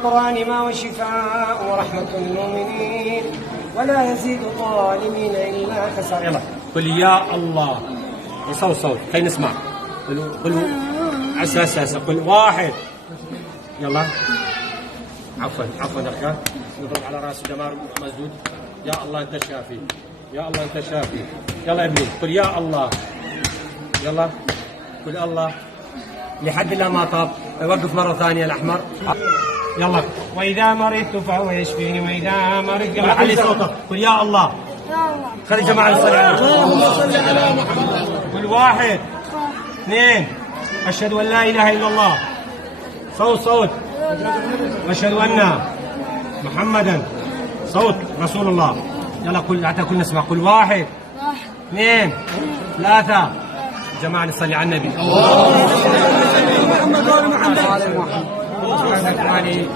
القرآن ما وشفاء ورحمة للمؤمنين ولا يزيد الظالمين إلا خسارة. يلا قل يا الله صوت خلينا نسمع. قل عسى قل واحد. يلا عفوا أخي نضرب على رأس جمار مسدود. يا الله أنت شافي، يا الله أنت شافي. يلا يا ابني قل يا الله. يلا قل الله لحد لا ما طاب. وقف مرة ثانية الأحمر. يلا وإذا مرضت فهو يشفيني وإذا مرضت. يلا علي صوتك قل يا الله. خلي جماعة نصلي على محمد. قل واحد اثنين أشهد أن لا إله إلا الله. صوت وأشهد أن محمدا صوت رسول الله. يلا قل حتى كلنا نسمع. قل واحد اثنين ثلاثة. جماعة نصلي على النبي. اللهم صل على محمد وعلى آل محمد.